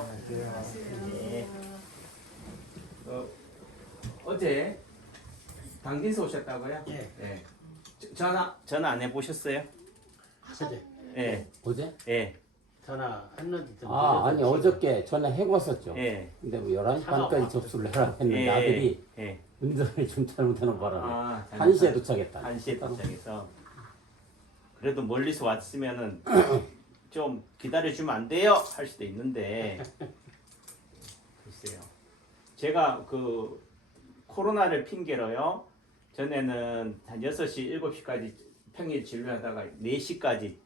안녕하세요. 네. 어제 당진서 오셨다고요? 예. 네. 전화 안 해보셨어요? 어제 예. 어제? 예. 전화 했는데 좀 아니 늦어서 어저께 전화해봤었죠. 예. 근데 뭐 11시 차가 반까지 와서. 접수를 해라 했는데 예. 아들이 예. 운전을 좀 잘못하는 바람에 아, 1시에 도착했다. 1시에 도착해서 그래도 멀리서 왔으면은 좀 기다려주면 안 돼요? 할 수도 있는데 글쎄요. 제가 그 코로나를 핑계로요. 전에는 한 6시, 7시까지 평일 진료하다가 4시까지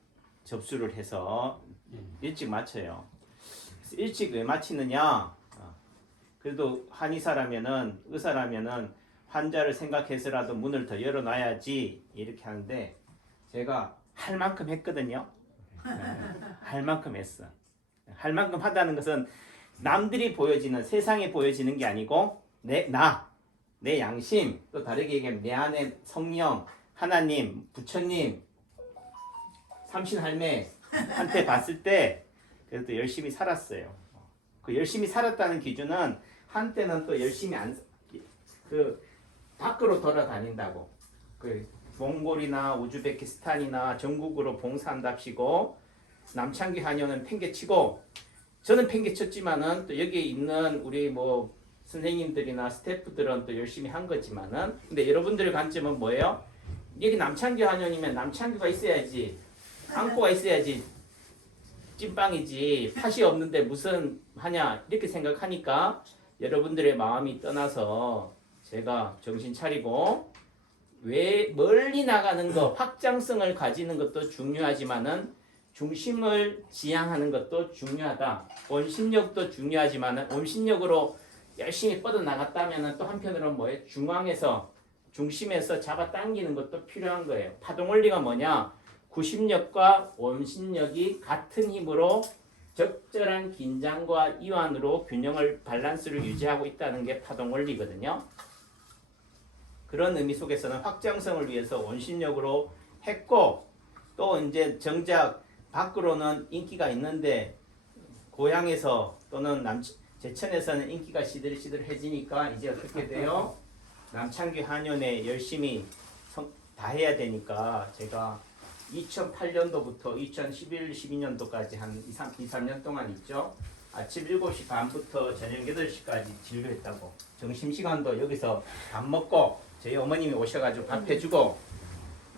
접수를 해서 일찍 마쳐요. 그래서 일찍 왜 마치느냐? 그래도 한의사라면은 의사라면은 환자를 생각해서라도 문을 더 열어놔야지 이렇게 하는데 제가 할 만큼 했거든요. 할 만큼 했어. 할 만큼 하다는 것은 남들이 보여지는 세상에 보여지는 게 아니고 내 양심 또 다르게 얘기하면 내 안에 성령 하나님 부처님 삼신할매한테 봤을 때 그래도 열심히 살았어요. 그 열심히 살았다는 기준은 한때는 또 열심히 그 밖으로 돌아다닌다고 그 몽골이나 우즈베키스탄이나 전국으로 봉사한답시고 남창기 한의원은 팽개치고 저는 팽개쳤지만은 또 여기에 있는 우리 뭐 선생님들이나 스태프들은 또 열심히 한 거지만은 근데 여러분들의 관점은 뭐예요? 여기 남창기 한의원이면 남창기가 있어야지 앙코가 있어야지 찐빵이지 팥이 없는데 무슨 하냐 이렇게 생각하니까 여러분들의 마음이 떠나서 제가 정신 차리고 왜 멀리 나가는 거 확장성을 가지는 것도 중요하지만은 중심을 지향하는 것도 중요하다. 원심력도 중요하지만은 원심력으로 열심히 뻗어 나갔다면은 또 한편으로는 뭐예요? 중앙에서 중심에서 잡아 당기는 것도 필요한 거예요. 파동 원리가 뭐냐? 구심력과 원심력이 같은 힘으로 적절한 긴장과 이완으로 균형을 밸런스를 유지하고 있다는 게 파동 원리거든요. 그런 의미 속에서는 확장성을 위해서 원심력으로 했고 또 이제 정작 밖으로는 인기가 있는데 고향에서 또는 제천에서는 인기가 시들시들해지니까 이제 어떻게 돼요? 남창기 한의원에 열심히 다 해야 되니까 제가 2008년도부터 2011, 12년도까지 한 2, 3년 동안 있죠. 아침 7시 반부터 저녁 8시까지 진료했다고. 점심시간도 여기서 밥 먹고 저희 어머님이 오셔가지고 밥 해주고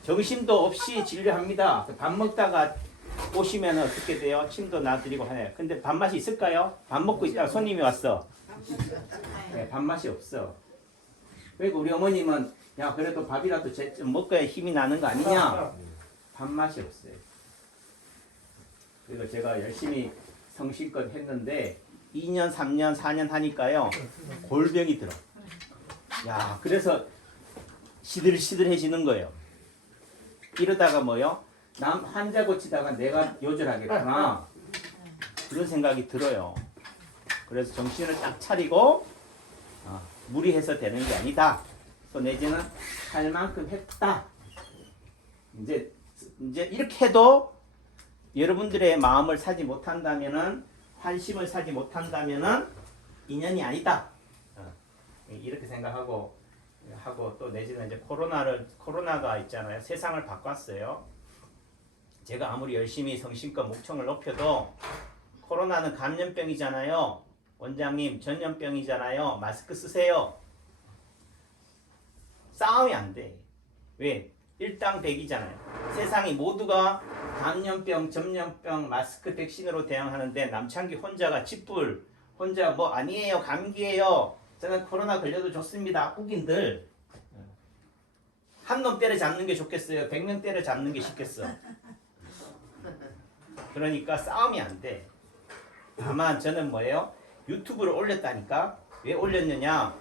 점심도 없이 진료합니다. 밥 먹다가 오시면 어떻게 돼요? 침도 놔드리고 해요. 근데 밥맛이 있을까요? 밥 먹고 있다가 손님이 왔어. 네, 밥맛이 없어. 그리고 우리 어머님은 야 그래도 밥이라도 좀 먹어야 힘이 나는 거 아니냐? 밥맛이 없어요. 그리고 제가 열심히 성실껏 했는데 2년, 3년, 4년 하니까요 골병이 들어. 야 그래서 시들시들해지는 거예요. 이러다가 뭐요? 남 환자 고치다가 내가 요절하겠구나 그런 생각이 들어요. 그래서 정신을 딱 차리고 무리해서 되는 게 아니다. 또 내지는 할 만큼 했다. 이제 이렇게 해도 여러분들의 마음을 사지 못한다면은 환심을 사지 못한다면은 인연이 아니다. 이렇게 생각하고 또 내지는 이제 코로나가 있잖아요. 세상을 바꿨어요. 제가 아무리 열심히 성심껏 목청을 높여도 코로나는 감염병이잖아요. 원장님 전염병이잖아요. 마스크 쓰세요. 싸움이 안 돼. 왜? 일당백이잖아요. 세상이 모두가 감염병, 전염병, 마스크 백신으로 대응하는데 남창기 혼자가 쥐뿔 혼자 뭐 아니에요. 감기예요. 저는 코로나 걸려도 좋습니다. 국인들 한 놈 때려잡는 게 좋겠어요? 100명 때려잡는 게 쉽겠어? 그러니까 싸움이 안 돼. 다만 저는 뭐예요? 유튜브를 올렸다니까? 왜 올렸느냐?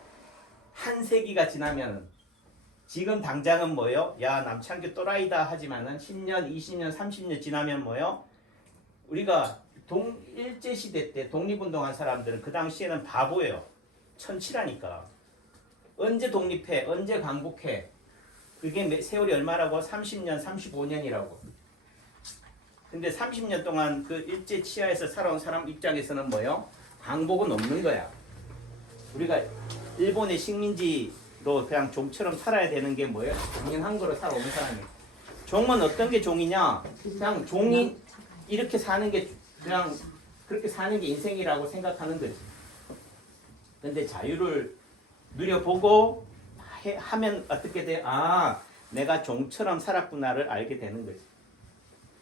한 세기가 지나면 지금 당장은 뭐예요? 야 남창규 또라이다 하지만은 10년, 20년, 30년 지나면 뭐예요? 우리가 일제시대 때 독립운동한 사람들은 그 당시에는 바보예요. 천치라니까. 언제 독립해? 언제 광복해? 그게 세월이 얼마라고? 30년, 35년이라고. 근데 30년 동안 그 일제 치하에서 살아온 사람 입장에서는 뭐예요? 항복은 없는 거야. 우리가 일본의 식민지로 그냥 종처럼 살아야 되는 게 뭐예요? 당연한 거로 살아오는 사람이에요. 종은 어떤 게 종이냐? 그냥 종이 이렇게 사는 게 그냥 그렇게 사는 게 인생이라고 생각하는 거지. 근데 자유를 누려보고 하면 어떻게 돼? 아, 내가 종처럼 살았구나를 알게 되는 거지.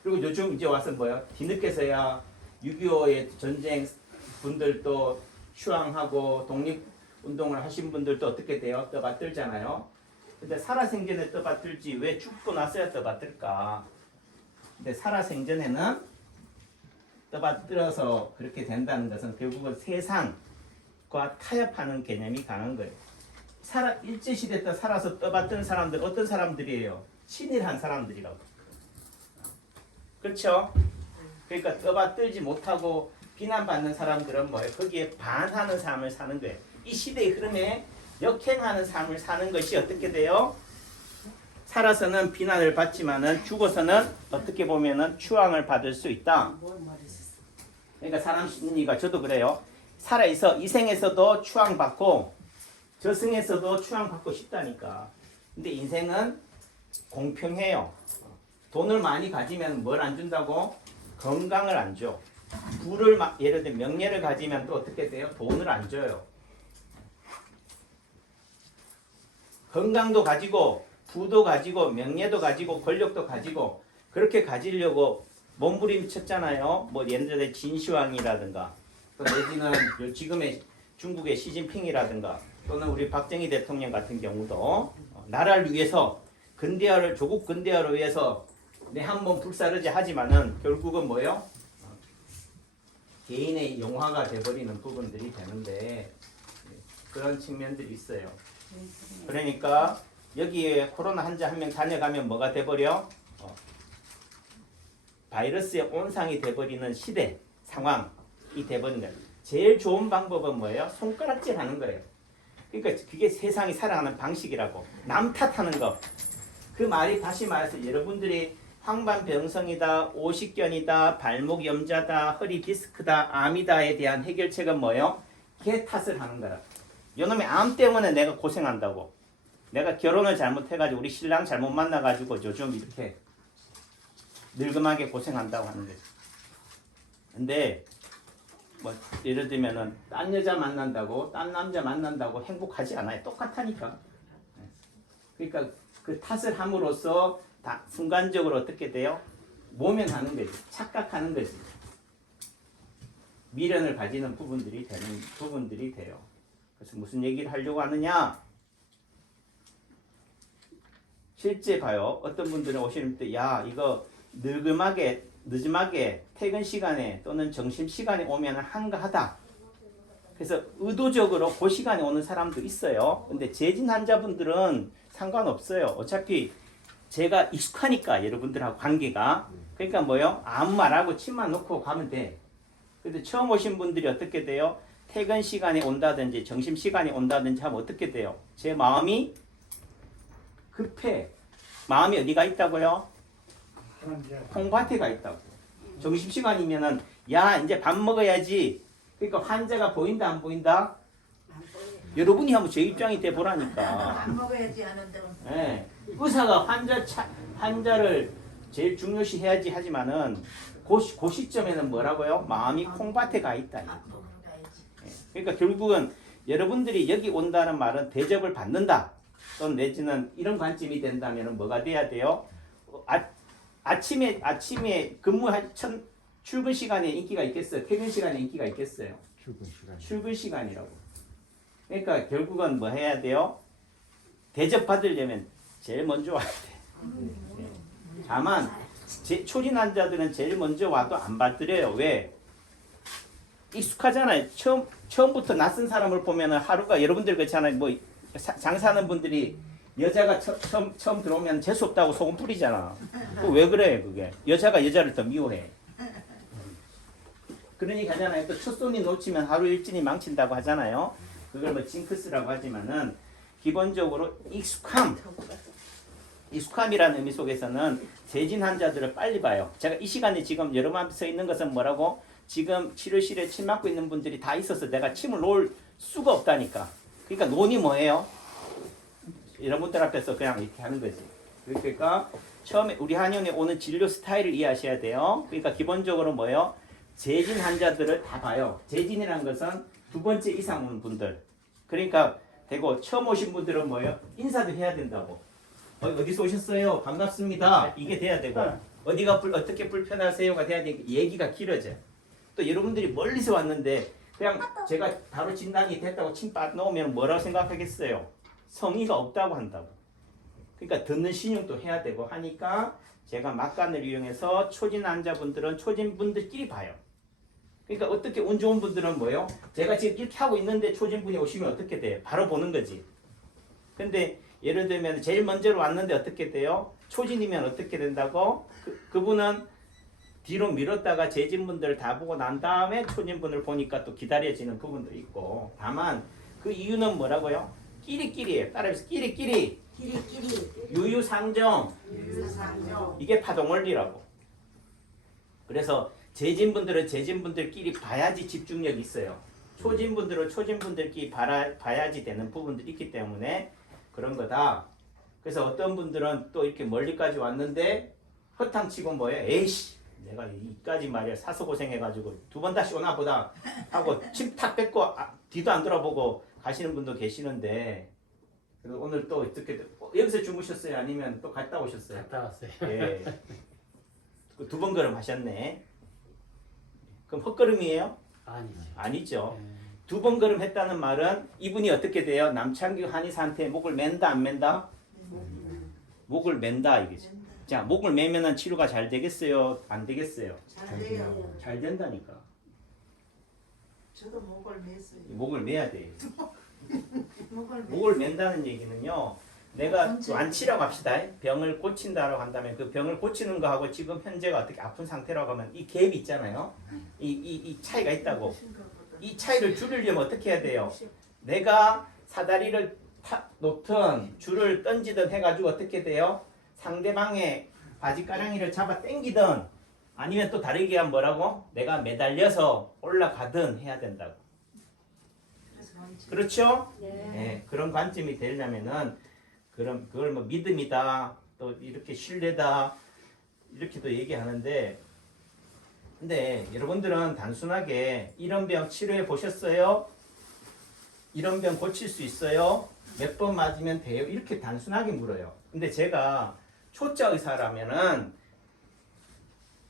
그리고 요즘 이제 와서 뭐야? 뒤늦게서야 6.25의 전쟁 분들도 휴항하고 독립운동을 하신 분들도 어떻게 돼요? 떠받들잖아요. 근데 살아생전에 떠받들지 왜 죽고 나서야 떠받들까? 근데 살아생전에는 떠받들어서 그렇게 된다는 것은 결국은 세상과 타협하는 개념이 강한 거예요. 일제시대 때 살아서 떠받든 사람들 어떤 사람들이에요? 친일한 사람들이라고. 그렇죠? 그러니까 떠받들지 못하고 비난받는 사람들은 뭐예요? 거기에 반하는 삶을 사는 거예요. 이 시대의 흐름에 역행하는 삶을 사는 것이 어떻게 돼요? 살아서는 비난을 받지만은 죽어서는 어떻게 보면은 추앙을 받을 수 있다. 그러니까 사람 심리가 저도 그래요. 살아있어 이 생에서도 추앙받고 저승에서도 추앙받고 싶다니까. 근데 인생은 공평해요. 돈을 많이 가지면 뭘 안 준다고? 건강을 안 줘. 부를 예를 들면 명예를 가지면 또 어떻게 돼요? 돈을 안 줘요. 건강도 가지고 부도 가지고 명예도 가지고 권력도 가지고 그렇게 가지려고 몸부림쳤잖아요. 뭐 예를 들어 진시황이라든가 또 내지는 지금의 중국의 시진핑이라든가 또는 우리 박정희 대통령 같은 경우도 나라를 위해서 근대화를 조국 근대화를 위해서 내 한번 불사르지 하지만은 결국은 뭐예요? 개인의 영화가 돼버리는 부분들이 되는데 그런 측면들이 있어요. 그러니까 여기에 코로나 환자 한 명 다녀가면 뭐가 돼버려? 바이러스의 온상이 돼버리는 시대 상황이 돼버린 거예요. 제일 좋은 방법은 뭐예요? 손가락질 하는 거예요. 그러니까 그게 세상이 살아가는 방식이라고. 남 탓하는 거. 그 말이 다시 말해서 여러분들이 황반병성이다, 오십견이다, 발목 염자다, 허리 디스크다, 암이다에 대한 해결책은 뭐예요? 걔 탓을 하는 거라. 요놈의 암 때문에 내가 고생한다고. 내가 결혼을 잘못해가지고 우리 신랑 잘못 만나가지고 요즘 이렇게 늙음하게 고생한다고 하는 거지. 근데 뭐 예를 들면은 딴 여자 만난다고, 딴 남자 만난다고 행복하지 않아요. 똑같다니까. 그러니까 그 탓을 함으로써 다 순간적으로 어떻게 돼요? 모면하는 거지. 착각하는 거지. 미련을 가지는 부분들이 돼요. 그래서 무슨 얘기를 하려고 하느냐? 실제 봐요. 어떤 분들은 오시는 때, 야, 이거 늦음하게 퇴근 시간에 또는 점심 시간에 오면 한가하다. 그래서 의도적으로 그 시간에 오는 사람도 있어요. 근데 재진 환자분들은 상관없어요. 어차피 제가 익숙하니까 여러분들하고 관계가. 그러니까 뭐요? 아무 말하고 침만 놓고 가면 돼. 근데 처음 오신 분들이 어떻게 돼요? 퇴근 시간에 온다든지 점심 시간에 온다든지 하면 어떻게 돼요? 제 마음이 급해. 마음이 어디가 있다고요? 콩밭에 가 있다고. 점심시간이면은 야 이제 밥 먹어야지. 그러니까 환자가 보인다 안 보인다? 안 보여요. 여러분이 한번 제 입장이 돼 보라니까. 안 먹어야지 하는 데는 네. 의사가 환자를 제일 중요시 해야지 하지만은 그 시점에는 뭐라고요? 마음이 콩밭에 가 있다. 밥 먹으러 가야지. 그러니까 결국은 여러분들이 여기 온다는 말은 대접을 받는다. 또는 내지는 이런 관점이 된다면 뭐가 돼야 돼요? 아침에 근무할 출근 시간에 인기가 있겠어요? 퇴근 시간에 인기가 있겠어요? 출근 시간이라고. 그러니까 결국은 뭐 해야 돼요? 대접받으려면 제일 먼저 와야 돼. 다만 초진 환자들은 제일 먼저 와도 안 받으려요. 왜? 익숙하잖아요. 처음부터 낯선 사람을 보면은 하루가 여러분들 그렇잖아요. 뭐 장사하는 분들이 여자가 처음 들어오면 재수 없다고 소금 뿌리잖아. 왜 그래 그게? 여자가 여자를 더 미워해. 그러니까 하잖아요. 또 첫 손이 놓치면 하루 일진이 망친다고 하잖아요. 그걸 뭐 징크스라고 하지만은 기본적으로 익숙함이라는 의미 속에서는 재진 환자들을 빨리 봐요. 제가 이 시간에 지금 여러분 앞에 서 있는 것은 뭐라고? 지금 치료실에 침 맞고 있는 분들이 다 있어서 내가 침을 놓을 수가 없다니까. 그러니까 논이 뭐예요? 여러분들 앞에서 그냥 이렇게 하는 거지. 그러니까 처음에 우리 한의원에 오는 진료 스타일을 이해하셔야 돼요. 그러니까 기본적으로 뭐예요? 재진 환자들을 다 봐요. 재진이라는 것은 두 번째 이상 온 분들. 그러니까 되고 처음 오신 분들은 뭐예요? 인사도 해야 된다고. 어디서 오셨어요? 반갑습니다. 이게 돼야 되고 어디가 어떻게 불편하세요가 돼야 되니까 얘기가 길어져. 또 여러분들이 멀리서 왔는데 그냥 제가 바로 진단이 됐다고 침 빠놓으면 뭐라고 생각하겠어요? 성의가 없다고 한다고. 그러니까 듣는 신용도 해야 되고 하니까 제가 막간을 이용해서 초진 환자분들은 초진분들끼리 봐요. 그러니까 어떻게 운 좋은 분들은 뭐예요? 제가 지금 이렇게 하고 있는데 초진분이 오시면 어떻게 돼요? 바로 보는 거지. 근데 예를 들면 제일 먼저 왔는데 어떻게 돼요? 초진이면 어떻게 된다고? 그분은 뒤로 미뤘다가 재진분들 다 보고 난 다음에 초진분을 보니까 또 기다려지는 부분도 있고. 다만 그 이유는 뭐라고요? 끼리끼리예요. 따라해서 끼리끼리. 끼리끼리 유유상정. 유상정 이게 파동원리라고. 그래서 재진분들은 재진분들끼리 봐야지 집중력이 있어요. 초진분들은 초진분들끼리 봐야지 되는 부분들이 있기 때문에 그런 거다. 그래서 어떤 분들은 또 이렇게 멀리까지 왔는데 허탕치고 뭐예요? 에이씨 내가 이까지 말이야 사서 고생해가지고 두 번 다시 오나 보다 하고 침 탁 뺏고 뒤도 안 돌아보고 가시는 분도 계시는데 그래서 오늘 또 어떻게 여기서 주무셨어요? 아니면 또 갔다 오셨어요? 갔다 왔어요. 예. 두 번 걸음 하셨네. 그럼 헛걸음이에요? 아니죠. 아니죠. 예. 두 번 걸음 했다는 말은 이분이 어떻게 돼요? 남창규 한의사한테 목을 맨다 안 맨다? 목을 맨다 이게죠. 자, 목을 매면은 치료가 잘 되겠어요? 안 되겠어요? 잘 돼요. 잘 된다니까. 저도 목을 맸어요. 목을 매야 돼. 목을 목을 맨다는 얘기는요. 내가 완치라고 합시다. 병을 고친다라고 한다면 그 병을 고치는 거하고 지금 현재가 어떻게 아픈 상태라고 하면 이 갭이 있잖아요. 이 차이가 있다고. 이 차이를 줄이려면 어떻게 해야 돼요? 내가 사다리를 놓든 줄을 던지든 해가지고 어떻게 돼요? 상대방의 바지가랑이를 잡아 당기든 아니면 또 다르게 하면 뭐라고? 내가 매달려서 올라가든 해야 된다고. 그렇죠? 네, 그런 관점이 되려면은 그걸 뭐 믿음이다 또 이렇게 신뢰다 이렇게도 얘기하는데 근데 여러분들은 단순하게 이런 병 치료해 보셨어요? 이런 병 고칠 수 있어요? 몇 번 맞으면 돼요? 이렇게 단순하게 물어요. 근데 제가 초짜 의사라면은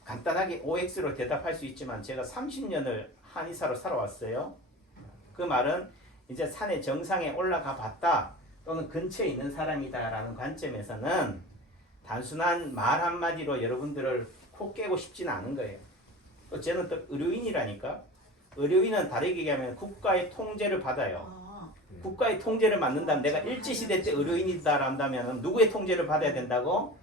간단하게 OX로 대답할 수 있지만 제가 30년을 한의사로 살아왔어요. 그 말은 이제 산의 정상에 올라가 봤다 또는 근처에 있는 사람이다라는 관점에서는 단순한 말 한마디로 여러분들을 코 깨고 싶지는 않은 거예요. 또 저는 또 의료인이라니까. 의료인은 다르게 얘기하면 국가의 통제를 받아요. 국가의 통제를 받는다면 내가 일제시대 때 의료인이다 한다면 누구의 통제를 받아야 된다고?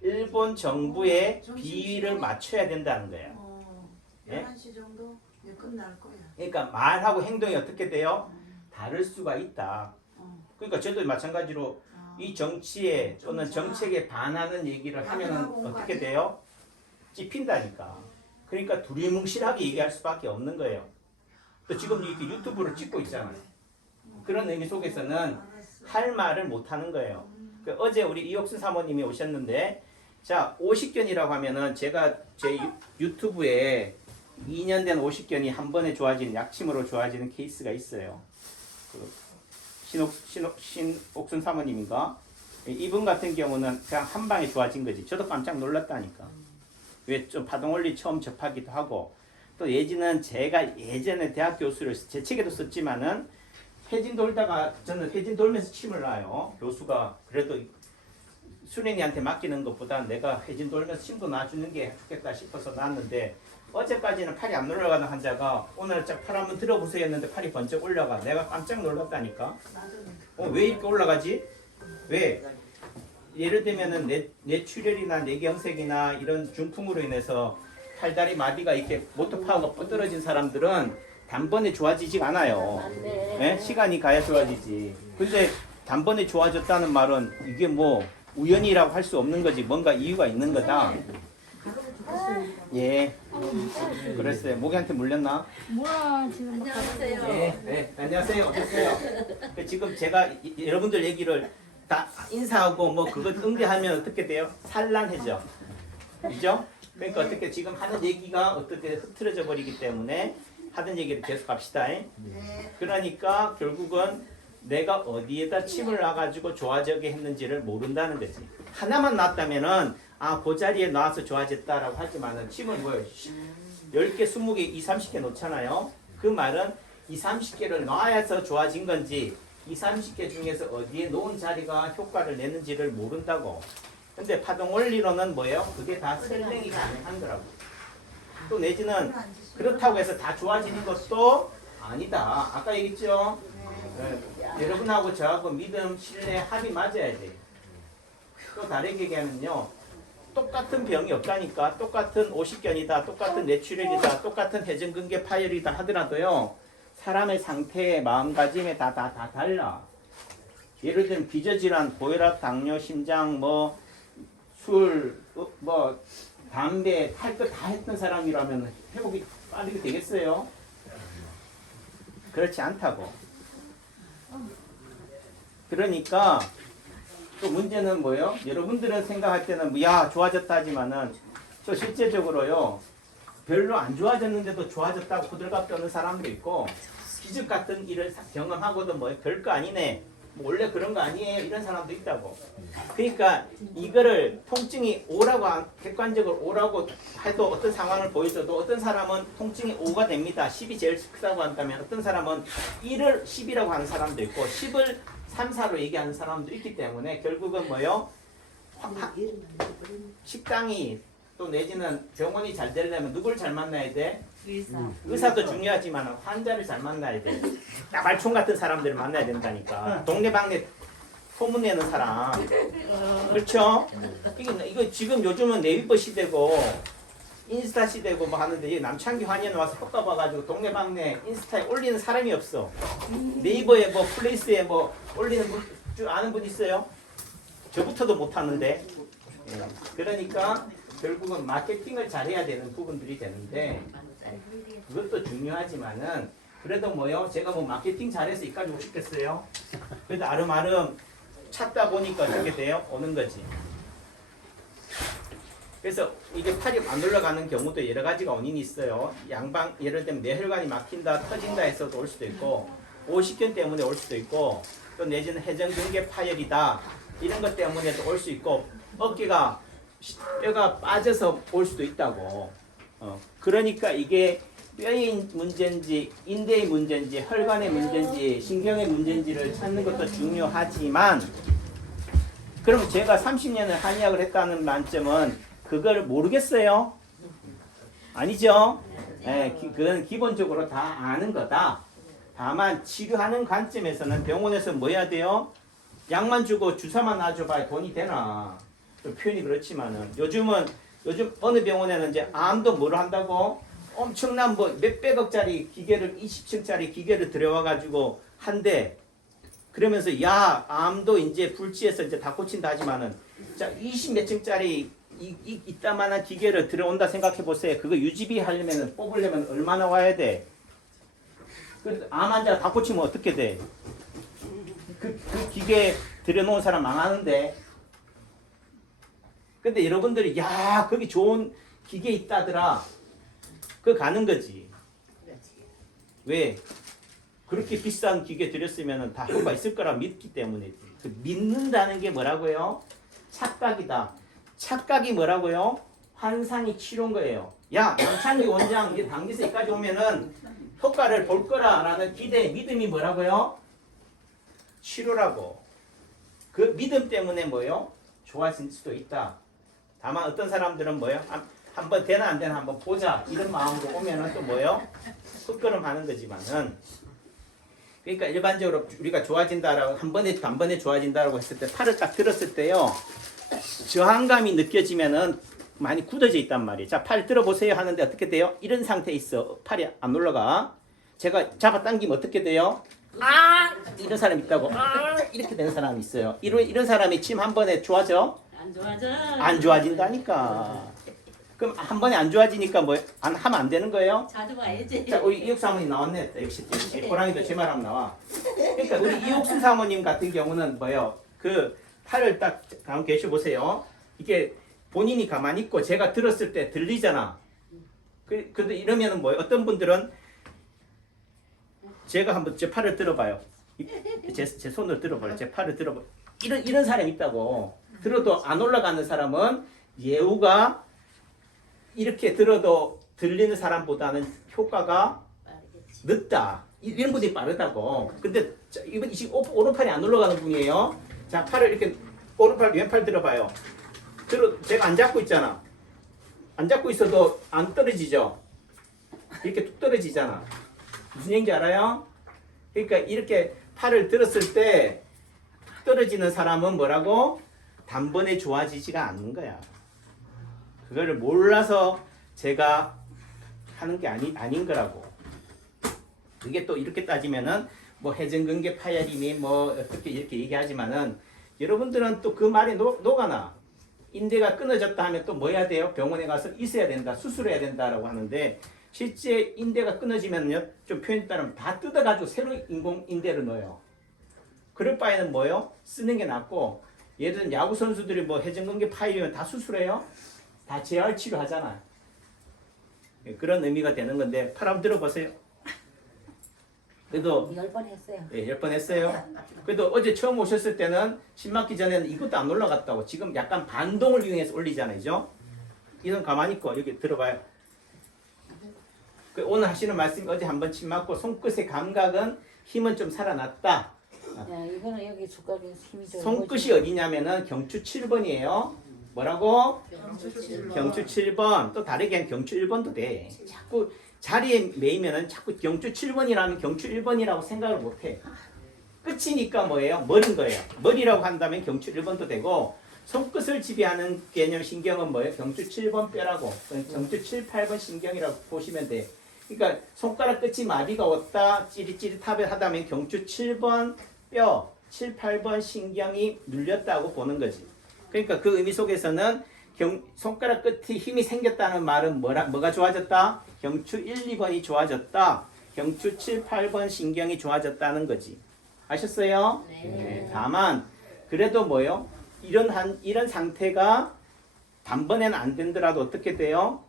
일본 정부의 비위를 맞춰야 된다는 거예요. 예? 11시 정도 끝날 거야. 그러니까 말하고 행동이 어떻게 돼요? 다를 수가 있다. 그러니까 저도 마찬가지로 이 정치에 또는 정책에 반하는 얘기를 하면 어떻게 돼요? 찝힌다니까. 그러니까 두리뭉실하게 얘기할 수밖에 없는 거예요. 또 지금 이렇게 유튜브를 찍고 있잖아요. 그런 의미 속에서는 할 말을 못 하는 거예요. 어제 우리 이옥수 사모님이 오셨는데 자 50견이라고 하면은 제가 제 유튜브에 2년 된 50견이 한 번에 좋아지는 약침으로 좋아지는 케이스가 있어요. 신옥순 사모님인가? 이분 같은 경우는 그냥 한 방에 좋아진 거지. 저도 깜짝 놀랐다니까. 왜 좀 파동원리 처음 접하기도 하고 또 예지는 제가 예전에 대학 교수를 제 책에도 썼지만은 회진 돌다가 저는 회진 돌면서 침을 놔요. 교수가 그래도 수련이한테 맡기는 것보다 내가 회진 돌면서 침도 놔주는 게 좋겠다 싶어서 놨는데 어제까지는 팔이 안 올라가는 환자가 오늘 짝 팔 한번 들어보세요 했는데 팔이 번쩍 올라가. 내가 깜짝 놀랐다니까. 왜 이렇게 올라가지? 왜? 예를 들면은 뇌출혈이나 뇌경색이나 이런 중풍으로 인해서 팔다리 마비가 이렇게 모터파워가 뻗어진 사람들은 단번에 좋아지지가 않아요. 네? 시간이 가야 좋아지지. 근데 단번에 좋아졌다는 말은 이게 뭐 우연이라고 할 수 없는 거지. 뭔가 이유가 있는 거다. 예. 그랬어요. 모기한테 물렸나? 뭐야 지금 막 네, 네. 안녕하세요. 어떠세요? 지금 제가 여러분들 얘기를 다 인사하고 뭐 그거 응대하면 어떻게 돼요? 산란해져. 그죠? 그러니까 어떻게 지금 하는 얘기가 어떻게 흐트러져 버리기 때문에 하던 얘기를 계속 합시다. 네. 그러니까 결국은 내가 어디에다 침을 놔가지고 좋아지게 했는지를 모른다는 거지. 하나만 놨다면은 그 자리에 놔서 좋아졌다라고 하지만은 침을 뭐예요? 10개, 20개, 20, 30개 놓잖아요. 그 말은 20, 30개를 놔야서 좋아진 건지 20, 30개 중에서 어디에 놓은 자리가 효과를 내는지를 모른다고. 근데 파동 원리로는 뭐예요? 그게 다 설명이 가능한 거라고. 또 내지는 그렇다고 해서 다 좋아지는 것도 아니다. 아까 얘기했죠? 여러분하고 저하고 믿음, 신뢰, 합이 맞아야 돼. 또 다르게 얘기하면요. 똑같은 병이 없다니까. 똑같은 오십견이다. 똑같은 뇌출혈이다. 똑같은 회전근개 파열이다 하더라도요. 사람의 상태에 마음가짐에 다 달라. 예를 들면 비저질환, 고혈압, 당뇨, 심장, 술, 담배, 할 거 다 했던 사람이라면 회복이 빠르게 되겠어요? 그렇지 않다고. 그러니까 또 문제는 뭐예요? 여러분들은 생각할 때는 야 좋아졌다 하지만은 또 실제적으로요 별로 안 좋아졌는데도 좋아졌다고 호들갑 떠는 사람도 있고 기적 같은 일을 경험하고도 별거 아니네 원래 그런 거 아니에요 이런 사람도 있다고. 그러니까 이거를 통증이 객관적으로 오라고 해도 어떤 상황을 보여줘도 어떤 사람은 통증이 5가 됩니다. 10이 제일 크다고 한다면 어떤 사람은 1을 10이라고 하는 사람도 있고 10을 3, 4로 얘기하는 사람도 있기 때문에 결국은 뭐요? 식당이 또 내지는 병원이 잘 되려면 누굴 잘 만나야 돼? 의사도 중요하지만 환자를 잘 만나야 돼. 나발총 같은 사람들을 만나야 된다니까. 동네방네 소문내는 사람. 그렇죠? 이거 지금 요즘은 네이버 시대고 인스타 시대고 하는데 이 남창기 환희에 와서 효과 봐가지고 동네방네 인스타에 올리는 사람이 없어. 네이버에 플레이스에 올리는 분 아는 분 있어요? 저부터도 못하는데. 그러니까 결국은 마케팅을 잘해야 되는 부분들이 되는데 그것도 중요하지만은 그래도 제가 마케팅 잘해서 이까지 오셨겠어요? 그래도 아름아름 찾다 보니까 어떻게 돼요? 오는 거지. 그래서 이게 팔이 안 올라가는 경우도 여러 가지가 원인이 있어요. 양방 예를 들면 뇌혈관이 막힌다, 터진다 해서도 올 수도 있고 오십견 때문에 올 수도 있고 또 내지는 회전근개 파열이다 이런 것 때문에도 올 수 있고 뼈가 빠져서 올 수도 있다고. 그러니까 이게 뼈의 문제인지 인대의 문제인지 혈관의 문제인지 신경의 문제인지를 찾는 것도 중요하지만 그럼 제가 30년을 한의학을 했다는 만점은 그걸 모르겠어요? 아니죠? 그건 기본적으로 다 아는 거다. 다만 치료하는 관점에서는 병원에서 뭐 해야 돼요? 약만 주고 주사만 놔줘봐야 돈이 되나? 좀 표현이 그렇지만은 요즘 어느 병원에는 이제 암도 뭐를 한다고? 엄청난 몇백억짜리 기계를 20층짜리 기계를 들여와가지고 한대. 그러면서 암도 이제 불치해서 이제 다 고친다 하지만은 자 20몇 층짜리 이따만한 기계를 들여온다 생각해 보세요. 그거 유지비 하려면 뽑으려면 얼마나 와야 돼? 그래서 암 환자 다 고치면 어떻게 돼? 그 기계 들여놓은 사람 망하는데. 근데 여러분들이 거기 좋은 기계 있다더라. 그거 가는 거지. 왜? 그렇게 비싼 기계 들였으면 다 효과 있을 거라 믿기 때문이지. 그 믿는다는 게 뭐라고요? 착각이다. 착각이 뭐라고요? 환상이 치료인 거예요. 남창기 원장 이게 당기서 여기까지 오면은 효과를 볼 거라라는 기대, 믿음이 뭐라고요? 치료라고. 그 믿음 때문에 뭐요? 좋아질 수도 있다. 다만 어떤 사람들은 뭐요? 한번 되나 안 되나 한번 보자 이런 마음으로 오면은 또 뭐요? 헛걸음하는 거지만은 그러니까 일반적으로 우리가 좋아진다라고 한 번에 단번에 좋아진다라고 했을 때 팔을 딱 들었을 때요 저항감이 느껴지면은 많이 굳어져 있단 말이에요. 자, 팔 들어보세요 하는데 어떻게 돼요? 이런 상태에 있어. 팔이 안 올라가. 제가 잡아당기면 어떻게 돼요? 이런 사람 있다고. 이렇게 되는 사람이 있어요. 이런 사람이 침 한 번에 좋아져? 안 좋아져. 안 좋아진다니까. 그럼 한 번에 안 좋아지니까 뭐 안 하면 안 되는 거예요? 자주 봐야지. 자, 우리 이옥수 사모님 나왔네. 역시 호랑이도 제 말 하면 나와. 그러니까 우리 이옥수 사모님 같은 경우는 뭐예요? 그 팔을 딱 가만 계셔 보세요. 이게 본인이 가만히 있고 제가 들었을 때 들리잖아. 근데 이러면은 뭐예요? 어떤 분들은 제가 한번 제 팔을 들어봐요. 제 손을 들어봐요. 제 팔을 들어봐. 이런 사람이 있다고. 들어도 안 올라가는 사람은 예후가 이렇게 들어도 들리는 사람보다는 효과가 빠르겠지. 늦다. 이런 분이 빠르다고. 근데 이분 지금 오른팔이 안 올라가는 분이에요. 자, 팔을 이렇게 오른팔 왼팔 들어봐요. 제가 안 잡고 있잖아. 안 잡고 있어도 안 떨어지죠. 이렇게 툭 떨어지잖아. 무슨 얘기인지 알아요? 그러니까 이렇게 팔을 들었을 때 떨어지는 사람은 뭐라고? 단번에 좋아지지가 않는 거야. 그거를 몰라서 제가 하는 게 아닌 거라고. 이게 또 이렇게 따지면은 뭐 해전근개 파열임이 뭐 어떻게 이렇게 얘기하지만은 여러분들은 또 그 말에 녹아나. 인대가 끊어졌다 하면 또 뭐 해야 돼요? 병원에 가서 있어야 된다, 수술해야 된다라고 하는데 실제 인대가 끊어지면요, 좀 표현에 따르면 다 뜯어가지고 새로 인공 인대를 넣어요. 그럴 바에는 뭐예요? 쓰는 게 낫고, 예를 들면 야구 선수들이 뭐 해전근개 파열이면 다 수술해요? 다 재활 치료하잖아. 그런 의미가 되는 건데 팔 한번 들어보세요. 그래도 10번 했어요. 예, 10번 했어요. 그래도 어제 처음 오셨을 때는 침 맞기 전에는 이것도 안 올라갔다고. 지금 약간 반동을 이용해서 올리잖아요. 그죠? 이건 가만히 있고 여기 들어봐요. 오늘 하시는 말씀이 어제 한번 침 맞고 손끝의 감각은 힘은 좀 살아났다. 야, 이거는 여기 주가에 힘이 좀. 손끝이 어디냐면은 경추 7번이에요. 뭐라고? 경추 7번. 또 다르게 하면 경추 1번도 돼. 자꾸 자리에 매이면은 자꾸 경추 7번이라면 경추 1번이라고 생각을 못 해. 끝이니까 뭐예요? 머리인 거예요. 머리라고 한다면 경추 1번도 되고, 손끝을 지배하는 개념 신경은 뭐예요? 경추 7번 뼈라고. 경추 7, 8번 신경이라고 보시면 돼. 그러니까 손가락 끝이 마비가 왔다, 찌릿찌릿하다면 경추 7번 뼈, 7, 8번 신경이 눌렸다고 보는 거지. 그러니까 그 의미 속에서는 손가락 끝에 힘이 생겼다는 말은 뭐가 좋아졌다? 경추 1, 2번이 좋아졌다. 경추 7, 8번 신경이 좋아졌다는 거지. 아셨어요? 네. 다만 그래도 뭐요? 이런 상태가 단번에는 안 된더라도 어떻게 돼요?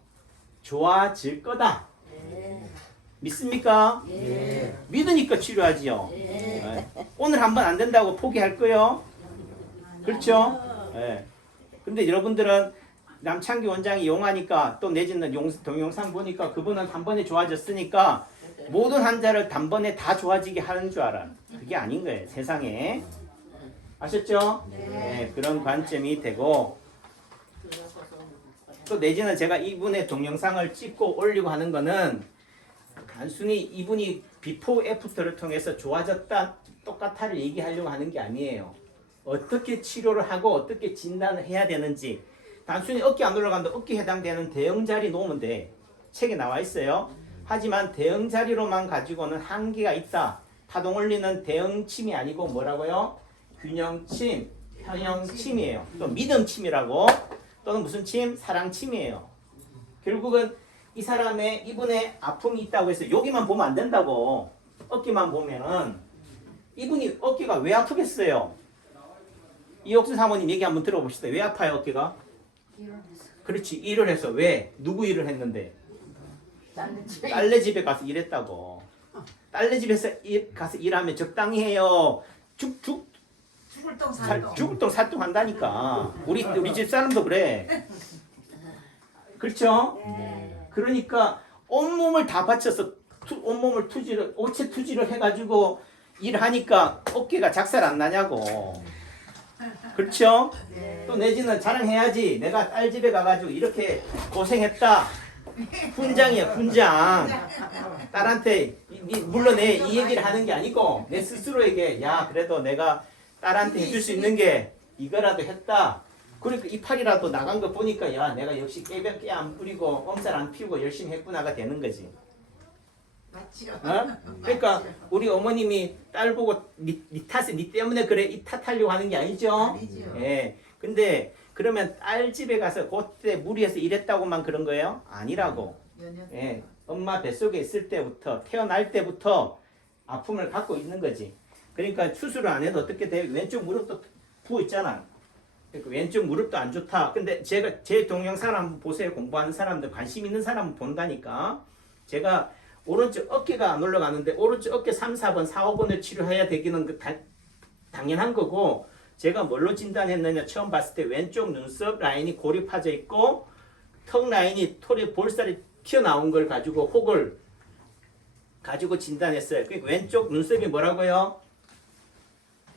좋아질 거다. 믿습니까? 네. 믿으니까 치료하지요. 네. 네. 오늘 한번 안 된다고 포기할 거요? 그렇죠? 네. 근데 여러분들은 남창기 원장이 용하니까 또 내지는 동영상 보니까 그분은 한 번에 좋아졌으니까 모든 환자를 단번에 다 좋아지게 하는 줄 알아. 그게 아닌 거예요. 세상에. 아셨죠? 네. 그런 관점이 되고, 또 내지는 제가 이분의 동영상을 찍고 올리고 하는 거는 단순히 이분이 비포 애프터를 통해서 좋아졌다 똑같아를 얘기하려고 하는 게 아니에요. 어떻게 치료를 하고 어떻게 진단을 해야 되는지. 단순히 어깨 안 올라간다, 어깨에 해당되는 대형 자리 놓으면 돼. 책에 나와 있어요. 하지만 대형 자리로만 가지고는 한계가 있다. 파동 올리는 대형 침이 아니고 뭐라고요? 균형 침, 평형 침이에요. 또 믿음 침이라고. 또는 무슨 침? 사랑 침이에요. 결국은 이 사람의 이분의 아픔이 있다고 해서 여기만 보면 안 된다고. 어깨만 보면은 이분이 어깨가 왜 아프겠어요? 이옥수 사모님 얘기 한번 들어봅시다. 왜 아파요 어깨가? 그렇지, 일을 해서. 왜? 누구 일을 했는데? 딸네 집에 가서 일했다고. 딸네 집에서 가서 일하면 적당히 해요. 죽을 똥 살똥. 죽을 똥 살똥 한다니까. 우리 집 사람도 그래. 그렇죠? 그러니까 온몸을 다 바쳐서 온몸을 오체 투지를 해가지고 일하니까 어깨가 작살 안 나냐고. 그렇죠? 또 내지는 자랑해야지. 내가 딸 집에 가가지고 이렇게 고생했다. 훈장이야, 훈장. 딸한테 물론 이 얘기를 하는 게 아니고 내 스스로에게 야 그래도 내가 딸한테 해줄 수 있는 게 이거라도 했다. 그러니까 이 팔이라도 나간 거 보니까 야 내가 역시 깨 안 뿌리고 엄살 안 피우고 열심히 했구나가 되는 거지. 맞죠? 어? 그러니까 우리 어머님이 딸 보고 니 때문에 그래 이 탓하려고 하는 게 아니죠. 아니죠. 예. 근데 그러면 딸 집에 가서 그때 무리해서 일했다고만 그런 거예요? 아니라고. 예, 엄마 뱃속에 있을 때부터 태어날 때부터 아픔을 갖고 있는 거지. 그러니까 수술을 안 해도 어떻게 돼? 왼쪽 무릎도 부어 있잖아. 그러니까 왼쪽 무릎도 안 좋다. 근데 제가 제 동영상 한번 보세요. 공부하는 사람들 관심 있는 사람은 본다니까. 제가 오른쪽 어깨가 안 올라가는데 오른쪽 어깨 3, 4번, 4, 5번을 치료해야 되기는 당연한 거고 제가 뭘로 진단했느냐 처음 봤을 때 왼쪽 눈썹 라인이 골이 파져 있고 턱 라인이 털에 볼살이 튀어나온 걸 가지고 혹을 가지고 진단했어요. 그러니까 왼쪽 눈썹이 뭐라고요?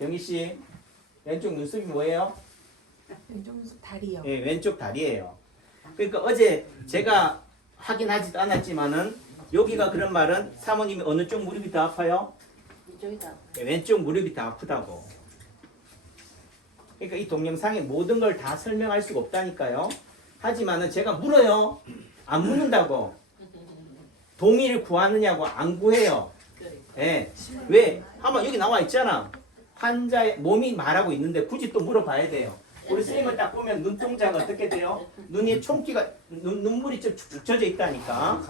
영희 씨, 왼쪽 눈썹이 뭐예요? 왼쪽 다리요. 예, 왼쪽 다리예요. 그러니까 어제 제가 확인하지도 않았지만은 여기가 그런 말은 사모님이 어느 쪽 무릎이 더 아파요? 이쪽이다. 예, 왼쪽 무릎이 더 아프다고. 그러니까 이 동영상에 모든 걸 다 설명할 수가 없다니까요. 하지만은 제가 물어요. 안 묻는다고. 동의를 구하느냐고 안 구해요. 예. 왜? 한번 여기 나와 있잖아. 환자의 몸이 말하고 있는데 굳이 또 물어봐야 돼요. 우리 선생님을 딱 보면 눈동자가 어떻게 돼요? 눈에 총기가 눈물이 좀 축축 젖어 있다니까.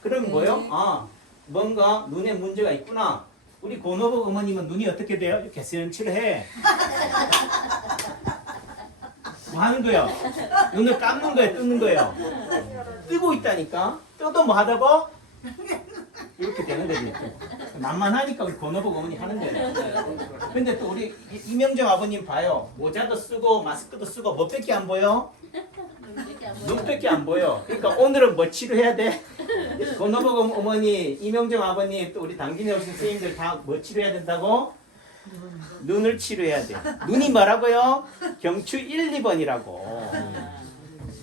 그러면 뭐요? 아, 뭔가 눈에 문제가 있구나. 우리 고노복 어머님은 눈이 어떻게 돼요? 이렇게 쓰연칠해. 뭐 하는 거예요? 눈을 감는 거예요? 뜯는 거예요? 뜨고 있다니까? 떠도 뭐 하다고? 이렇게 되는 거지. 만만하니까 우리 권호복 어머니 하는 거예요. 근데 또 우리 이명정 아버님 봐요. 모자도 쓰고 마스크도 쓰고 뭐밖에 안 보여? 눈밖에 안 보여. 그러니까 오늘은 뭐 치료해야 돼? 권호복 어머니, 이명정 아버님, 또 우리 당진에 오신 선생님들 다 뭐 치료해야 된다고? 눈을 치료해야 돼. 눈이 뭐라고요? 경추 1, 2번이라고.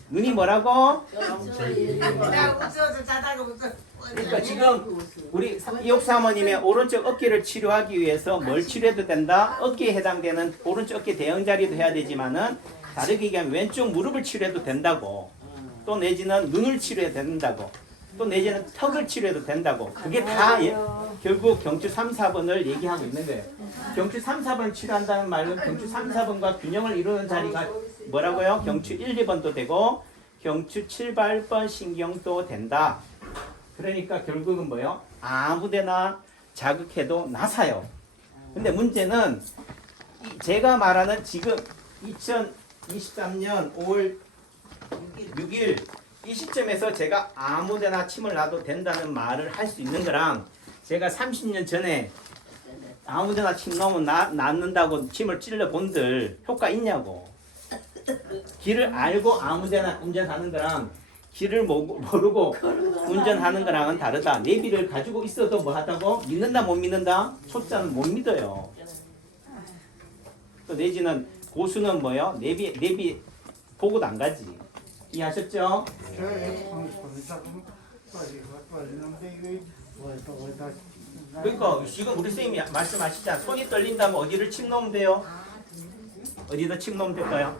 눈이 뭐라고? 내가 웃어서 자다가 웃어. 그러니까 지금 우리 이옥 사모님의 오른쪽 어깨를 치료하기 위해서 뭘 치료해도 된다? 어깨에 해당되는 오른쪽 어깨 대형 자리도 해야 되지만은 다르게 얘기하면 왼쪽 무릎을 치료해도 된다고. 또 내지는 눈을 치료해도 된다고. 또 내지는 턱을 치료해도 된다고. 그게 다 결국 경추 3, 4번을 얘기하고 있는 거예요. 경추 3, 4번 치료한다는 말은 경추 3, 4번과 균형을 이루는 자리가 뭐라고요? 경추 1, 2번도 되고 경추 7, 8번 신경도 된다. 그러니까 결국은 뭐요? 아무데나 자극해도 나사요. 근데 문제는 제가 말하는 지금 2023년 5월 6일 이 시점에서 제가 아무데나 침을 놔도 된다는 말을 할 수 있는 거랑 제가 30년 전에 아무데나 침 넣으면 낫는다고 침을 찔러 본들 효과 있냐고. 길을 알고 아무데나 운전하는 거랑 길을 모르고 운전하는 거랑은 다르다. 내비를 가지고 있어도 뭐 하다고? 믿는다 못 믿는다? 초짜는 못 믿어요. 또 내지는 고수는 뭐요? 내비 보고도 안 가지. 이해하셨죠? 그러니까 지금 우리 선생님이 말씀하시잖아. 손이 떨린다면 어디를 침 넣으면 돼요? 어디다 침 넣으면 될까요?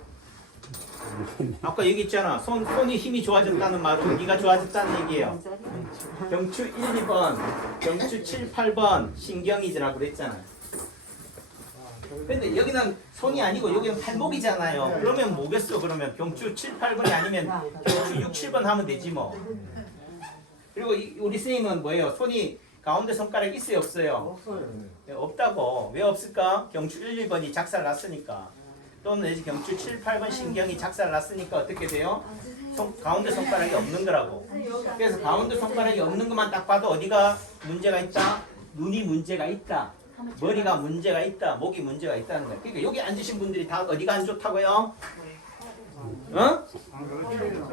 아까 얘기했잖아. 손이 힘이 좋아졌다는 말은 어디가 좋아졌다는 얘기예요. 경추 1, 2번, 경추 7, 8번 신경이지라고 그랬잖아. 근데 여기는 손이 아니고 여기는 팔목이잖아요. 그러면 뭐겠어? 그러면 경추 7, 8번이 아니면 경추 6, 7번 하면 되지 뭐. 그리고 우리 선생님은 뭐예요? 손이 가운데 손가락 있어요? 없어요? 네, 없다고. 왜 없을까? 경추 1, 2번이 작살났으니까. 또는 내지 경추 7, 8번 신경이 작살났으니까 어떻게 돼요? 가운데 손가락이 없는 거라고. 그래서 가운데 손가락이 없는 것만 딱 봐도 어디가 문제가 있다? 눈이 문제가 있다. 머리가 문제가 있다. 목이 문제가 있다는 거예요. 그러니까 여기 앉으신 분들이 다 어디가 안 좋다고요? 어?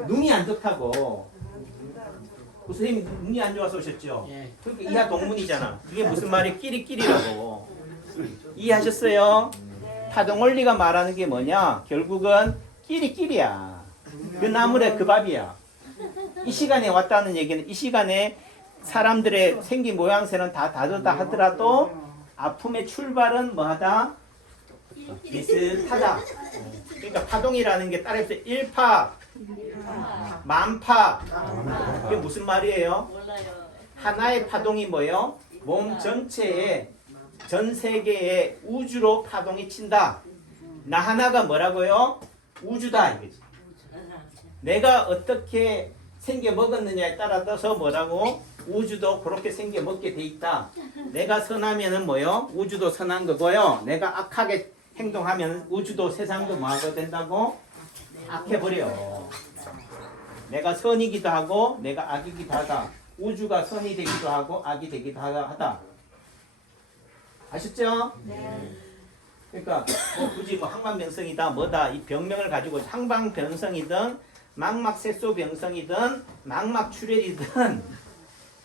눈이 안 좋다고. 그 선생님 눈이 안 좋아서 오셨죠? 예. 그러니까 이하 동문이잖아. 이게 무슨 말이 끼리끼리라고. 이해하셨어요? 파동 원리가 말하는 게 뭐냐? 결국은 끼리끼리야. 그 나물에 그 밥이야. 이 시간에 왔다는 얘기는 이 시간에 사람들의 생긴 모양새는 다 다르다 하더라도 아픔의 출발은 뭐하다? 비슷하다. 그러니까 파동이라는 게 따라서 1파, 만파. 이게 무슨 말이에요? 하나의 파동이 뭐예요? 몸 전체에 전 세계의 우주로 파동이 친다. 나 하나가 뭐라고요? 우주다 이거지. 내가 어떻게 생겨 먹었느냐에 따라서 뭐라고? 우주도 그렇게 생겨 먹게 돼 있다. 내가 선하면은 뭐요? 우주도 선한 거고요. 내가 악하게 행동하면 우주도 세상도 뭐하게 된다고? 악해버려. 내가 선이기도 하고 내가 악이기도 하다. 우주가 선이 되기도 하고 악이 되기도 하다. 아셨죠? 네. 그러니까 뭐 굳이 뭐 항만병성이다 뭐다 이 병명을 가지고 항방병성이든 망막색소병성이든 망막출혈이든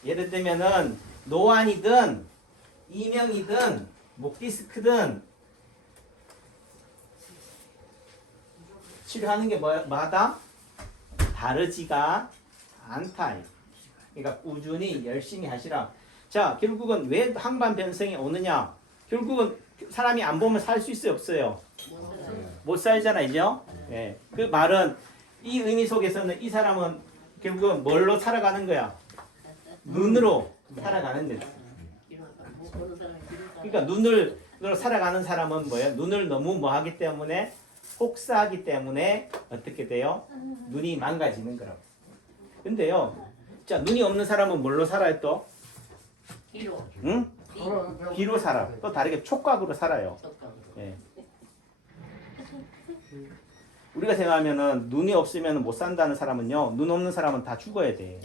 예를 들면은 노안이든 이명이든 목디스크든 치료하는 게 뭐하다? 다르지가 않다. 그러니까 꾸준히 열심히 하시라. 자, 결국은 왜 항반변성이 오느냐? 결국은 사람이 안 보면 살 수 있어요, 없어요? 못 살잖아요, 예. 그 말은 이 의미 속에서는 이 사람은 결국은 뭘로 살아가는 거야? 눈으로 살아가는 거지. 그러니까 눈으로 살아가는 사람은 뭐예요? 눈을 너무 뭐 하기 때문에 혹사하기 때문에 어떻게 돼요? 눈이 망가지는 거라고. 근데요, 자 눈이 없는 사람은 뭘로 살아요 또? 뒤로. 응? 귀로 살아. 또 다르게 촉각으로 살아요. 예. 우리가 생각하면은 눈이 없으면 못 산다는 사람은요, 눈 없는 사람은 다 죽어야 돼.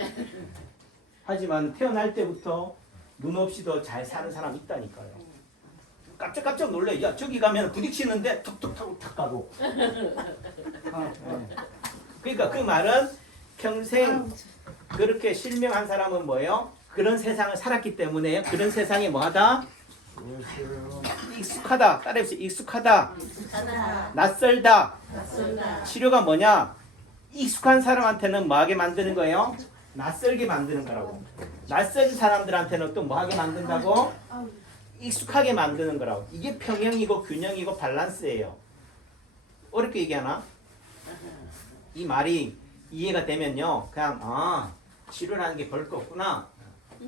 하지만 태어날 때부터 눈 없이도 잘 사는 사람 있다니까요. 깜짝 놀래. 야 저기 가면 부딪히는데 툭툭 타고 탁 가고. 그러니까 그 말은 평생 그렇게 실명한 사람은 뭐예요? 그런 세상을 살았기 때문에 그런 세상에 뭐하다? 익숙하다. 따라해보세요. 익숙하다. 낯설다. 치료가 뭐냐? 익숙한 사람한테는 뭐하게 만드는 거예요? 낯설게 만드는 거라고. 낯선 사람들한테는 또 뭐하게 만든다고? 익숙하게 만드는 거라고. 이게 평형이고 균형이고 밸런스예요. 어렵게 얘기하나? 이 말이 이해가 되면요, 그냥 치료라는 게 별거 없구나.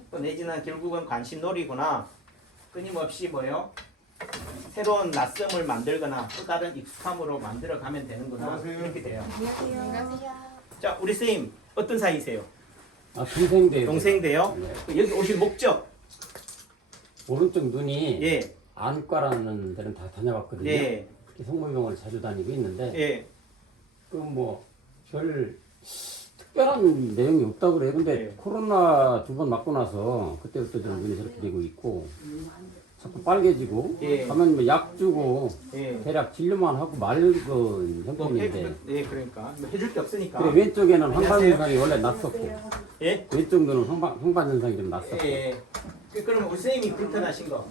또 내지는 결국은 관심놀이구나. 끊임없이 뭐요? 새로운 낯섦을 만들거나 또 다른 익숙함으로 만들어가면 되는구나. 이렇게 돼요. 안녕하세요. 자, 우리 선생님 어떤 사이세요? 아, 동생들. 동생인데요. 여기 오실 목적. 오른쪽 눈이 예, 안과라는 데는 다 다녀봤거든요. 예, 특히 성모병원을 자주 다니고 있는데 예. 그 뭐 별 특별한 내용이 없다고 그래요. 근데 예. 코로나 2번 맞고 나서 그때부터 좀 눈이 저렇게 되고 있고 자꾸 빨개지고 예. 가면 뭐 약 주고 예. 대략 진료만 하고 말건 뭐 형편인데 예, 그러니까 뭐 해줄 게 없으니까. 그래 왼쪽에는 황반 현상이 원래 났었고 예, 왼쪽 눈은 황반 현상이 좀 났었고 예. 그럼 우리 선생님이 불편하신 거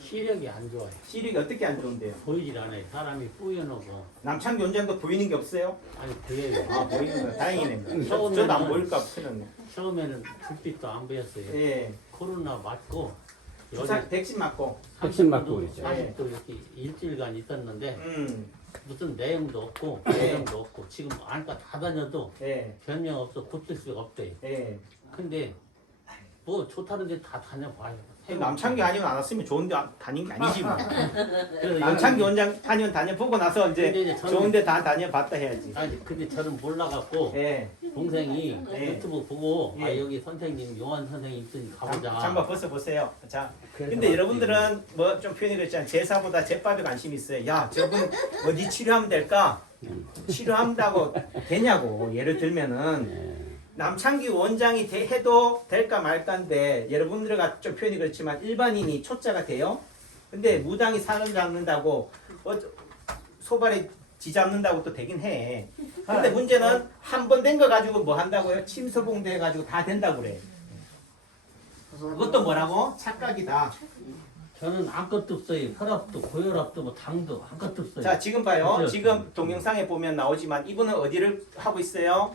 시력이 안 좋아요. 시력이 어떻게 안 좋은데요? 보이질 않아요. 사람이 뿌여놓고. 남창기 원장도 보이는 게 없어요? 아니 보여요. 아 보이는 거야. 다행이네. 처음에는- 저도 안 보일까 큰일났네. 처음에는 불빛도 안 보였어요. 예. 코로나 맞고 여기 주사 백신 맞고. 백신 맞고 그랬죠. 40도 이렇게 일주일간 있었는데 무슨 내용도 없고 내용도 없고 지금 안과 다 다녀도 예. 변명 없어 고칠 수가 없대요. 예. 근데 뭐 좋다는데 다 다녀봐요. 남창기 아니면 안 왔으면 좋은데 다닌 게 아니지 뭐. 그래서 남창기 원장 다녀보고 나서 근데 이제 이제 저는- 좋은데 다 다녀봤다 해야지. 아니 근데 저는 몰라갖고 예. 동생이 네. 유튜브 보고 아 예. 여기 선생님 용환 선생님 있으니 가보자. 잠깐 벗어보세요. 자, 그래서 근데 왔지. 여러분들은 뭐 좀 표현이 그렇지만 제사보다 제밥에 관심이 있어요. 야, 저분 어디 치료하면 될까? 치료한다고 되냐고. 예를 들면은 남창기 원장이 해도 될까 말까인데 여러분들과 좀 표현이 그렇지만 일반인이 초짜가 돼요. 근데 무당이 사람 잡는다고 소발에 지 잡는다고 또 되긴 해. 근데 문제는 한 번 된 거 가지고 뭐 한다고요? 침소봉대 해가지고 다 된다고 그래. 그것도 뭐라고? 착각이다. 저는 아무것도 없어요. 혈압도 고혈압도 뭐 당도 아무것도 없어요. 자, 지금 봐요. 그죠? 지금 동영상에 보면 나오지만 이분은 어디를 하고 있어요?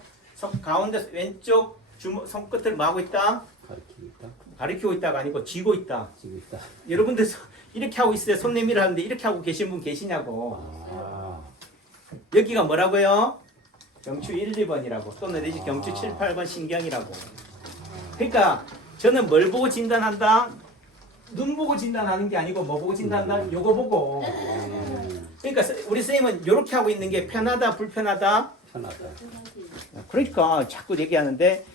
가운데 왼쪽 손끝을 뭐 하고 있다? 가르치고 있다. 가리키고 있다가 아니고 쥐고 있다. 지고 있다. 여러분들 이렇게 하고 있어요. 손 내밀어 하는데 이렇게 하고 계신 분 계시냐고. 아, 여기가 뭐라고요? 경추 1, 2번이라고. 또는 내지 경추 7, 8번 신경이라고. 그러니까 저는 뭘 보고 진단한다? 눈 보고 진단하는 게 아니고 뭐 보고 진단한다? 요거 보고. 그러니까 우리 선생님은 이렇게 하고 있는 게 편하다, 불편하다? 편하다. 그러니까 자꾸 얘기하는데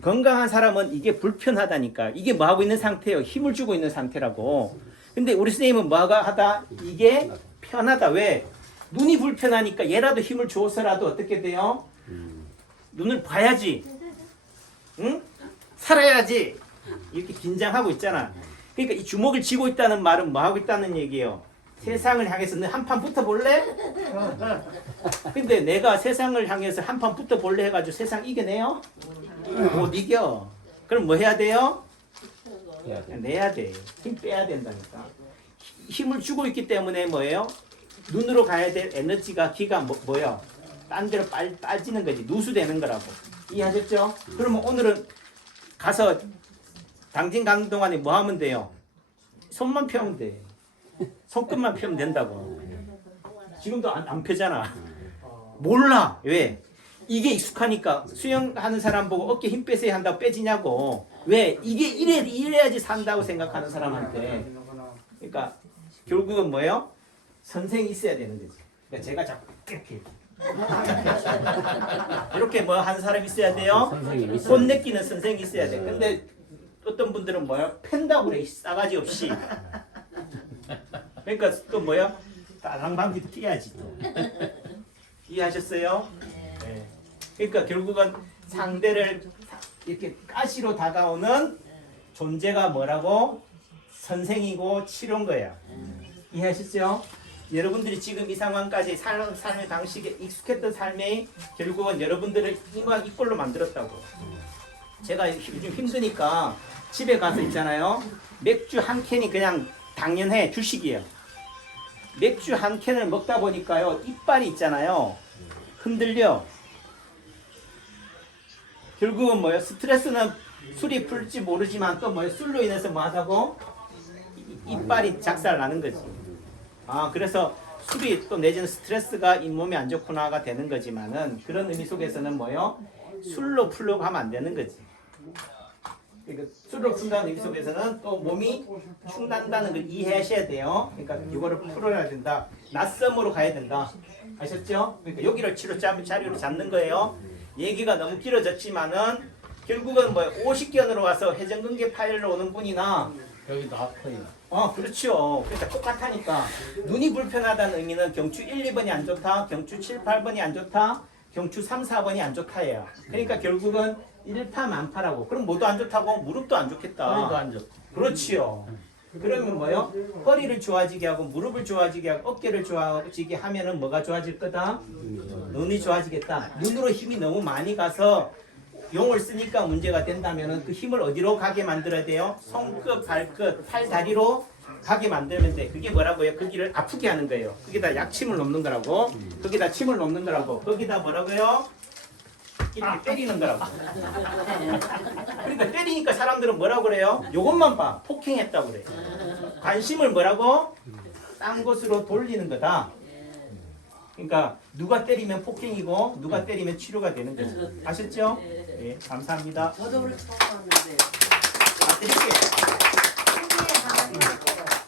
건강한 사람은 이게 불편하다니까. 이게 뭐 하고 있는 상태예요? 힘을 주고 있는 상태라고. 근데 우리 선생님은 뭐가 하다? 이게 편하다. 왜? 눈이 불편하니까 얘라도 힘을 줘서라도 어떻게 돼요? 눈을 봐야지. 응? 살아야지. 이렇게 긴장하고 있잖아. 그러니까 이 주먹을 쥐고 있다는 말은 뭐 하고 있다는 얘기예요? 세상을 향해서 너 한 판 붙어볼래? 근데 내가 세상을 향해서 한 판 붙어볼래 해가지고 세상 이겨내요? 못 이겨. 그럼 뭐 해야 돼요? 해야 돼. 내야 돼. 힘 빼야 된다니까. 힘을 주고 있기 때문에 뭐예요? 눈으로 가야 될 에너지가 기가 뭐예요? 딴 데로 빠지는 거지. 누수되는 거라고. 이해하셨죠? 그러면 오늘은 가서 당진 가는 동안에 뭐 하면 돼요? 손만 펴면 돼. 손끝만 펴면 된다고. 지금도 안 펴잖아. 몰라. 왜? 이게 익숙하니까 수영하는 사람 보고 어깨 힘 빼세요 한다고 빼지냐고. 왜? 이게 이래야지 산다고 생각하는 사람한테. 그러니까 결국은 뭐예요? 선생이 있어야 되는 거지. 그러니까 제가 자꾸 이렇게 뭐 하는 사람이 있어야 돼요? 선생님이 있어야 손 내끼는 선생이 있어야 돼. 근데 어떤 분들은 뭐야? 팬다고 그래. 싸가지 없이. 그러니까 또 뭐야? 따랑방귀 끼야지 또. 이해하셨어요? 네. 그러니까 결국은 상대를 이렇게 가시로 다가오는 존재가 뭐라고? 선생이고 치료인 거야. 이해하셨죠? 여러분들이 지금 이 상황까지 삶의 방식에 익숙했던 삶이 결국은 여러분들을 이꼴로 만들었다고. 제가 요즘 힘드니까 집에 가서 있잖아요. 맥주 한 캔이 그냥 당연해 주식이에요. 맥주 한 캔을 먹다 보니까요. 이빨이 있잖아요. 흔들려. 결국은 뭐예요? 스트레스는 술이 풀지 모르지만 또 뭐예요? 술로 인해서 뭐 하다고? 이빨이 작살 나는 거지. 아, 그래서 술이 또 내지는 스트레스가 잇몸에 안 좋구나가 되는 거지만은 그런 의미 속에서는 뭐예요? 술로 풀려고 하면 안 되는 거지. 그러니까 술로 푼다는 의미 속에서는 또 몸이 축난다는 걸 이해하셔야 돼요. 그러니까 이거를 풀어야 된다. 낯섦으로 가야 된다. 아셨죠? 그러니까 여기를 자리로 잡는 거예요. 얘기가 너무 길어졌지만은 결국은 뭐 50견으로 와서 회전근개 파열로 오는 분이나 여기도 아파요. 그렇죠. 그러니까 똑같다니까. 눈이 불편하다는 의미는 경추 1, 2번이 안 좋다, 경추 7, 8번이 안 좋다, 경추 3, 4번이 안 좋다예요. 그러니까 결국은 일파만파라고. 그럼 뭐도 안 좋다고? 무릎도 안 좋겠다. 허리도 안 좋고. 그렇지요. 그러면 뭐요? 허리를 좋아지게 하고 무릎을 좋아지게 하고 어깨를 좋아지게 하면은 뭐가 좋아질 거다? 눈이 좋아지겠다. 눈으로 힘이 너무 많이 가서 용을 쓰니까 문제가 된다면은 그 힘을 어디로 가게 만들어야 돼요? 손끝, 발끝, 팔, 다리로 가게 만들면 돼. 그게 뭐라고요? 거기를 아프게 하는 거예요. 거기다 약침을 놓는 거라고. 거기다 침을 놓는 거라고. 거기다 뭐라고요? 이렇게 때리는 거라고. 그러니까 때리니까 사람들은 뭐라고 그래요? 요것만 봐. 폭행했다고 그래. 관심을 뭐라고? 딴 곳으로 돌리는 거다. 그러니까 누가 때리면 폭행이고 누가 때리면 치료가 되는 거죠. 아셨죠? 네, 감사합니다. 저도 오늘 처음 봤는데. 드릴게요. 신기해,